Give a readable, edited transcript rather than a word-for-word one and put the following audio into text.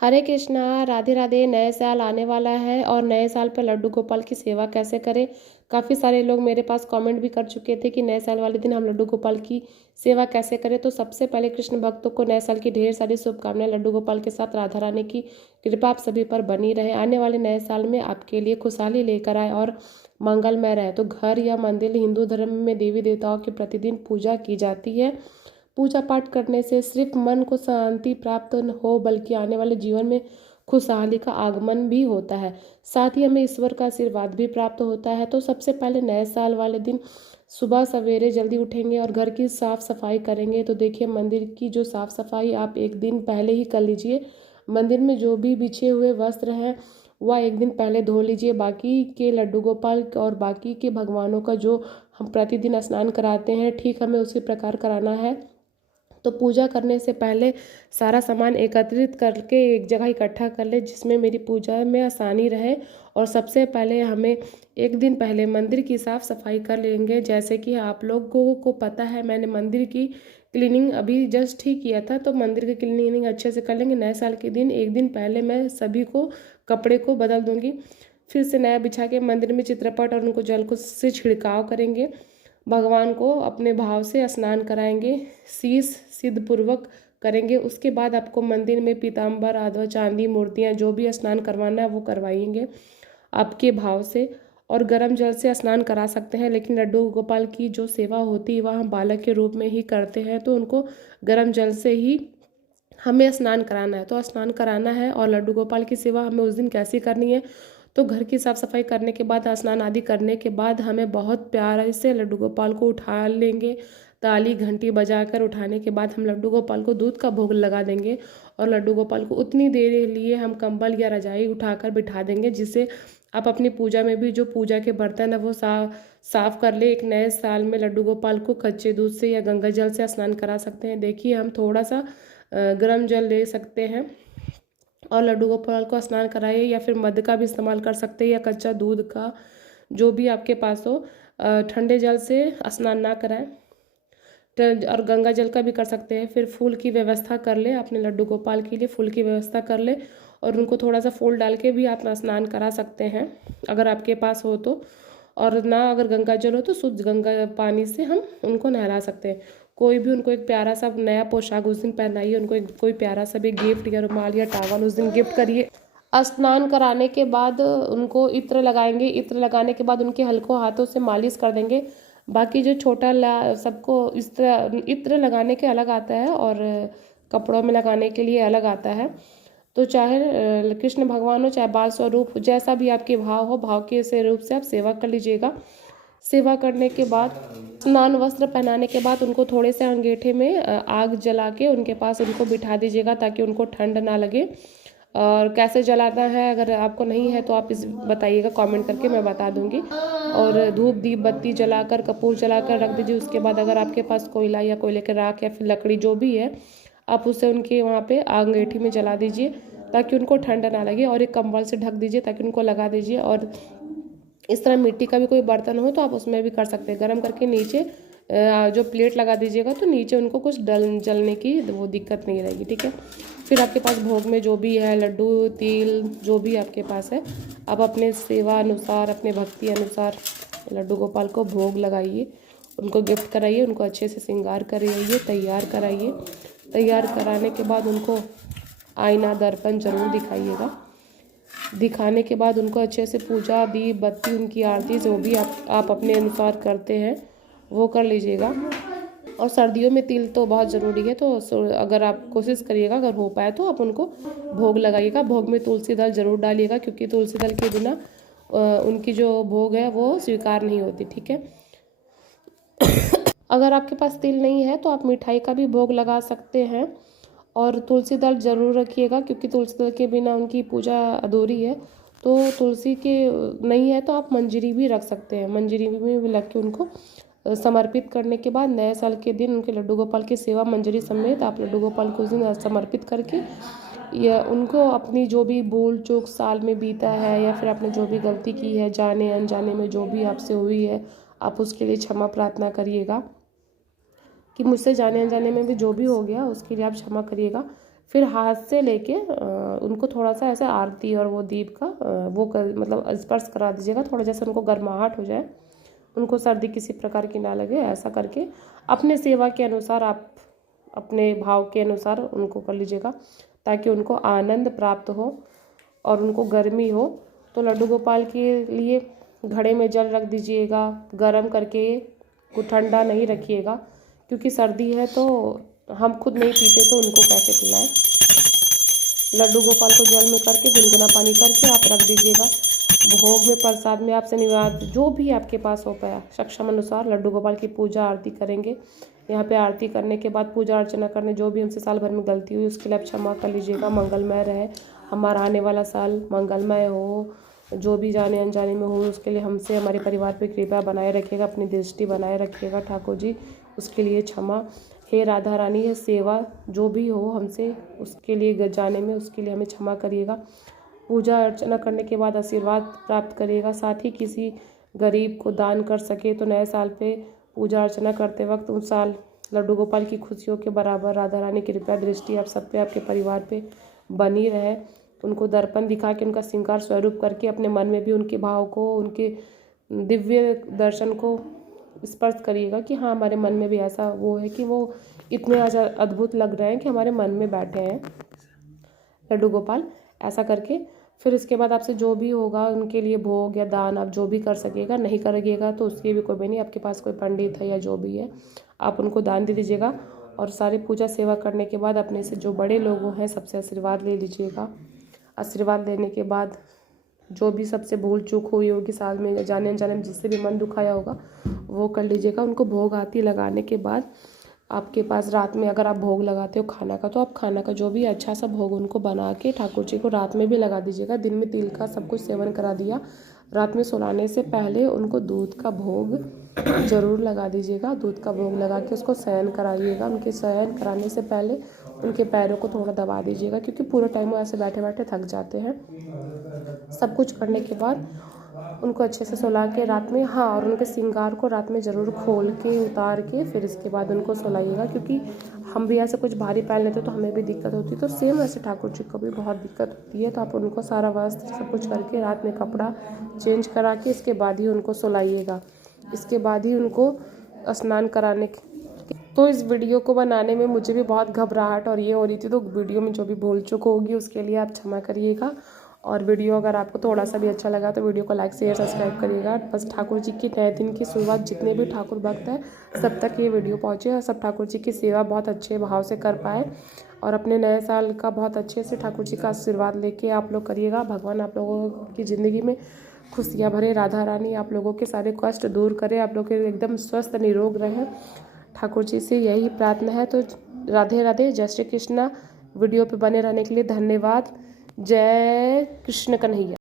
हरे कृष्णा, राधे राधे। नए साल आने वाला है और नए साल पर लड्डू गोपाल की सेवा कैसे करें। काफ़ी सारे लोग मेरे पास कमेंट भी कर चुके थे कि नए साल वाले दिन हम लड्डू गोपाल की सेवा कैसे करें। तो सबसे पहले कृष्ण भक्तों को नए साल की ढेर सारी शुभकामनाएं। लड्डू गोपाल के साथ राधा रानी की कृपा आप सभी पर बनी रहे। आने वाले नए साल में आपके लिए खुशहाली लेकर आए और मंगलमय रहे। तो घर या मंदिर, हिंदू धर्म में देवी देवताओं की प्रतिदिन पूजा की जाती है। पूजा पाठ करने से सिर्फ मन को शांति प्राप्त न हो बल्कि आने वाले जीवन में खुशहाली का आगमन भी होता है। साथ ही हमें ईश्वर का आशीर्वाद भी प्राप्त होता है। तो सबसे पहले नए साल वाले दिन सुबह सवेरे जल्दी उठेंगे और घर की साफ सफाई करेंगे। तो देखिए, मंदिर की जो साफ सफाई आप एक दिन पहले ही कर लीजिए। मंदिर में जो भी बिछे हुए वस्त्र हैं वह एक दिन पहले धो लीजिए। बाकी के लड्डू गोपाल और बाकी के भगवानों का जो हम प्रतिदिन स्नान कराते हैं, ठीक हमें उसी प्रकार कराना है। तो पूजा करने से पहले सारा सामान एकत्रित करके एक जगह इकट्ठा कर ले जिसमें मेरी पूजा में आसानी रहे। और सबसे पहले हमें एक दिन पहले मंदिर की साफ़ सफाई कर लेंगे। जैसे कि आप लोगों को पता है, मैंने मंदिर की क्लीनिंग अभी जस्ट ही किया था, तो मंदिर की क्लीनिंग अच्छे से कर लेंगे। नए साल के दिन एक दिन पहले मैं सभी को कपड़े को बदल दूंगी। फिर से नया बिछा के मंदिर में चित्रपट और उनको जल को से छिड़काव करेंगे। भगवान को अपने भाव से स्नान कराएंगे, शीश सिद्ध पूर्वक करेंगे। उसके बाद आपको मंदिर में पीताम्बर आदि चांदी मूर्तियाँ जो भी स्नान करवाना है वो करवाएंगे आपके भाव से। और गर्म जल से स्नान करा सकते हैं, लेकिन लड्डू गोपाल की जो सेवा होती है वह हम बालक के रूप में ही करते हैं, तो उनको गर्म जल से ही हमें स्नान कराना है। तो स्नान कराना है। और लड्डू गोपाल की सेवा हमें उस दिन कैसी करनी है, तो घर की साफ सफाई करने के बाद, स्नान आदि करने के बाद हमें बहुत प्यार से लड्डू गोपाल को उठा लेंगे। ताली घंटी बजाकर उठाने के बाद हम लड्डू गोपाल को दूध का भोग लगा देंगे। और लड्डू गोपाल को उतनी देर के लिए हम कंबल या रजाई उठाकर बिठा देंगे, जिससे आप अपनी पूजा में भी जो पूजा के बर्तन है वो साफ कर ले। एक नए साल में लड्डू गोपाल को कच्चे दूध से या गंगा जल से स्नान करा सकते हैं। देखिए, हम थोड़ा सा गर्म जल ले सकते हैं और लड्डू गोपाल को स्नान कराइए, या फिर मध का भी इस्तेमाल कर सकते हैं या कच्चा दूध का, जो भी आपके पास हो। ठंडे जल से स्नान ना कराएं, और गंगा जल का भी कर सकते हैं। फिर फूल की व्यवस्था कर ले, अपने लड्डू गोपाल के लिए फूल की व्यवस्था कर ले और उनको थोड़ा सा फूल डाल के भी आप स्नान करा सकते हैं अगर आपके पास हो तो। और ना अगर गंगा जल हो तो शुद्ध गंगा पानी से हम उनको नहला सकते हैं। कोई भी उनको एक प्यारा सा नया पोशाक उस दिन पहनाइए, उनको कोई प्यारा सा भी गिफ्ट या रुमाल या टावल उस दिन गिफ्ट करिए। स्नान कराने के बाद उनको इत्र लगाएंगे। इत्र लगाने के बाद उनके हल्कों हाथों से मालिश कर देंगे। बाकी जो छोटा सबको इत्र लगाने के अलग आता है और कपड़ों में लगाने के लिए अलग आता है। तो चाहे कृष्ण भगवान हो चाहे बाल स्वरूप, जैसा भी आपके भाव हो, भाव के से रूप से आप सेवा कर लीजिएगा। सेवा करने के बाद स्नान वस्त्र पहनाने के बाद उनको थोड़े से अंगीठे में आग जला के उनके पास उनको बिठा दीजिएगा, ताकि उनको ठंड ना लगे। और कैसे जलाना है अगर आपको नहीं है तो आप इस बताइएगा कमेंट करके, मैं बता दूंगी। और धूप दीप बत्ती जलाकर, कपूर जलाकर रख दीजिए। उसके बाद अगर आपके पास कोयला या कोयले के राख या फिर लकड़ी जो भी है, आप उसे उनके वहाँ पे अंगीठी में जला दीजिए ताकि उनको ठंड ना लगे। और एक कंबल से ढक दीजिए ताकि उनको लगा दीजिए। और इस तरह मिट्टी का भी कोई बर्तन हो तो आप उसमें भी कर सकते हैं। गर्म करके नीचे जो प्लेट लगा दीजिएगा तो नीचे उनको कुछ जलने की वो दिक्कत नहीं रहेगी, ठीक है। फिर आपके पास भोग में जो भी है, लड्डू, तिल, जो भी आपके पास है, आप अपने सेवा अनुसार, अपने भक्ति अनुसार लड्डू गोपाल को भोग लगाइए, उनको गिफ्ट कराइए, उनको अच्छे से श्रृंगार कराइए, तैयार कराइए। तैयार कराने के बाद उनको आईना दर्पण जरूर दिखाइएगा। दिखाने के बाद उनको अच्छे से पूजा, दीप बत्ती, उनकी आरती जो भी आप अपने अनुसार करते हैं वो कर लीजिएगा। और सर्दियों में तिल तो बहुत ज़रूरी है, तो अगर आप कोशिश करिएगा, अगर हो पाए तो आप उनको भोग लगाइएगा। भोग में तुलसी दल जरूर डालिएगा, क्योंकि तुलसी दल के बिना उनकी जो भोग है वो स्वीकार नहीं होती, ठीक है। अगर आपके पास तिल नहीं है तो आप मिठाई का भी भोग लगा सकते हैं। और तुलसी दल जरूर रखिएगा, क्योंकि तुलसी दल के बिना उनकी पूजा अधूरी है। तो तुलसी के नहीं है तो आप मंजरी भी रख सकते हैं। मंजरी में भी लग के उनको समर्पित करने के बाद नए साल के दिन उनके लड्डू गोपाल की सेवा मंजरी समेत आप लड्डू गोपाल को उस दिन समर्पित करके, या उनको अपनी जो भी भूल चूक साल में बीता है या फिर आपने जो भी गलती की है जाने अनजाने में जो भी आपसे हुई है, आप उसके लिए क्षमा प्रार्थना करिएगा कि मुझसे जाने अनजाने में भी जो भी हो गया उसके लिए आप क्षमा करिएगा। फिर हाथ से लेके उनको थोड़ा सा ऐसे आरती और वो दीप का मतलब स्पर्श करा दीजिएगा, थोड़ा जैसे उनको गर्माहट हो जाए, उनको सर्दी किसी प्रकार की ना लगे। ऐसा करके अपने सेवा के अनुसार आप अपने भाव के अनुसार उनको कर लीजिएगा, ताकि उनको आनंद प्राप्त हो और उनको गर्मी हो। तो लड्डू गोपाल के लिए घड़े में जल रख दीजिएगा गर्म करके, को ठंडा नहीं रखिएगा, क्योंकि सर्दी है तो हम खुद नहीं पीते तो उनको कैसे पिलाएं। लड्डू गोपाल को जल में करके गुनगुना पानी करके आप रख दीजिएगा। भोग में प्रसाद में आपसे निवेदन जो भी आपके पास हो पाया सक्षम अनुसार लड्डू गोपाल की पूजा आरती करेंगे। यहाँ पे आरती करने के बाद पूजा अर्चना करने जो भी हमसे साल भर में गलती हुई उसके लिए आप क्षमा कर लीजिएगा। मंगलमय रहे हमारा आने वाला साल, मंगलमय हो, जो भी जाने अनजाने में हो उसके लिए हमसे हमारे परिवार पे कृपा बनाए रखिएगा, अपनी दृष्टि बनाए रखिएगा ठाकुर जी, उसके लिए क्षमा। हे राधा रानी, है सेवा जो भी हो हमसे उसके लिए जाने में उसके लिए हमें क्षमा करिएगा। पूजा अर्चना करने के बाद आशीर्वाद प्राप्त करिएगा। साथ ही किसी गरीब को दान कर सके तो नए साल पे पूजा अर्चना करते वक्त उस साल लड्डू गोपाल की खुशियों के बराबर राधा रानी की कृपा दृष्टि आप सब पे आपके परिवार पे बनी रहे। उनको दर्पण दिखा के उनका श्रृंगार स्वरूप करके अपने मन में भी उनके भाव को, उनके दिव्य दर्शन को स्पर्श करिएगा कि हाँ हमारे मन में भी ऐसा वो है कि वो इतने आज अद्भुत लग रहे हैं कि हमारे मन में बैठे हैं लड्डू गोपाल। ऐसा करके फिर इसके बाद आपसे जो भी होगा उनके लिए भोग या दान आप जो भी कर सकेगा, नहीं करिएगा तो उसकी भी कोई नहीं, आपके पास कोई पंडित है या जो भी है आप उनको दान दे दीजिएगा। और सारी पूजा सेवा करने के बाद अपने से जो बड़े लोग हैं सबसे आशीर्वाद ले लीजिएगा। आशीर्वाद लेने के बाद जो भी सबसे भूल चूक हुई होगी साल में, जाने अनजाने में जिससे भी मन दुखाया होगा वो कर लीजिएगा। उनको भोग आरती लगाने के बाद आपके पास रात में अगर आप भोग लगाते हो खाना का, तो आप खाना का जो भी अच्छा सा भोग उनको बना के ठाकुर जी को रात में भी लगा दीजिएगा। दिन में तिल का सब कुछ सेवन करा दिया, रात में सुलाने से पहले उनको दूध का भोग ज़रूर लगा दीजिएगा। दूध का भोग लगा के उसको शयन कराइएगा। उनके शयन कराने से पहले उनके पैरों को थोड़ा दबा दीजिएगा, क्योंकि पूरे टाइम वो ऐसे बैठे बैठे थक जाते हैं। सब कुछ करने के बाद उनको अच्छे से सुला के रात में, हाँ, और उनके श्रृंगार को रात में ज़रूर खोल के उतार के फिर इसके बाद उनको सुलाइएगा, क्योंकि हम भी ऐसे कुछ भारी पहन लेते तो हमें भी दिक्कत होती है। तो सेम ऐसे ठाकुर जी को भी बहुत दिक्कत होती है। तो आप उनको सारा वस्त्र सब कुछ करके रात में कपड़ा चेंज करा के इसके बाद ही उनको सुलाइएगा। इसके बाद ही उनको स्नान कराने तो इस वीडियो को बनाने में मुझे भी बहुत घबराहट और ये हो रही थी, तो वीडियो में जो भी भूल चूक होगी उसके लिए आप क्षमा करिएगा। और वीडियो अगर आपको थोड़ा सा भी अच्छा लगा तो वीडियो को लाइक शेयर सब्सक्राइब करिएगा। बस ठाकुर जी की नए दिन की शुरुआत जितने भी ठाकुर भक्त हैं सब तक ये वीडियो पहुँचे और सब ठाकुर जी की सेवा बहुत अच्छे भाव से कर पाए और अपने नए साल का बहुत अच्छे से ठाकुर जी का आशीर्वाद लेके आप लोग करिएगा। भगवान आप लोगों की ज़िंदगी में खुशियाँ भरे, राधा रानी आप लोगों के सारे कष्ट दूर करे, आप लोग एकदम स्वस्थ निरोग रहें। ठाकुर जी से यही प्रार्थना है। तो राधे राधे, जय श्री कृष्णा। वीडियो पे बने रहने के लिए धन्यवाद। जय कृष्ण कन्हैया।